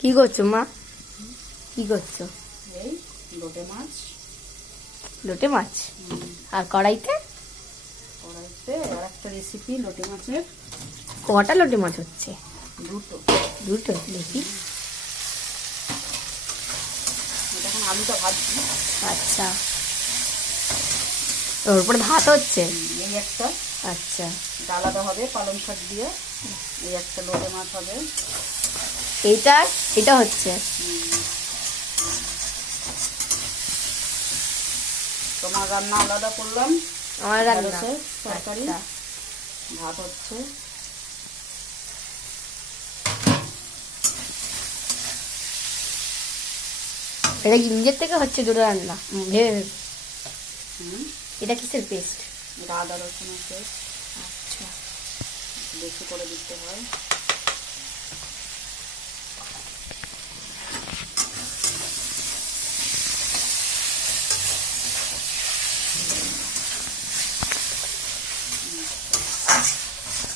কি করছো মা? কি করছো? এই লোটে মাছ। লোটে মাছ? আর কড়াইতে? কড়াইতে আর একটা রেসিপি লোটে মাছের। কটা লোটে মাছ হচ্ছে? দুটো। দুটো? দেখি। এটা এখন আলুটা ভাজছি। আচ্ছা, ওর উপরে ভাত হচ্ছে? এই একটা। আচ্ছা, এটা আলাদা হবে পালং শাক দিয়ে। এই একটা লোটে মাছ হবে। এইটা এটা হচ্ছে। তোমার রান্না আলাদা করলাম। আমার রান্না ঢেঁড়সের তরকারি। আচ্ছা। ভাত হচ্ছে। এটা কি নিজের থেকে হচ্ছে দুটো রান্না? ভেবে হুম, এটা কিসের পেস্ট? এটা আদা রসুনের পেস্ট। আচ্ছা, বেশি করে দিতে হয়।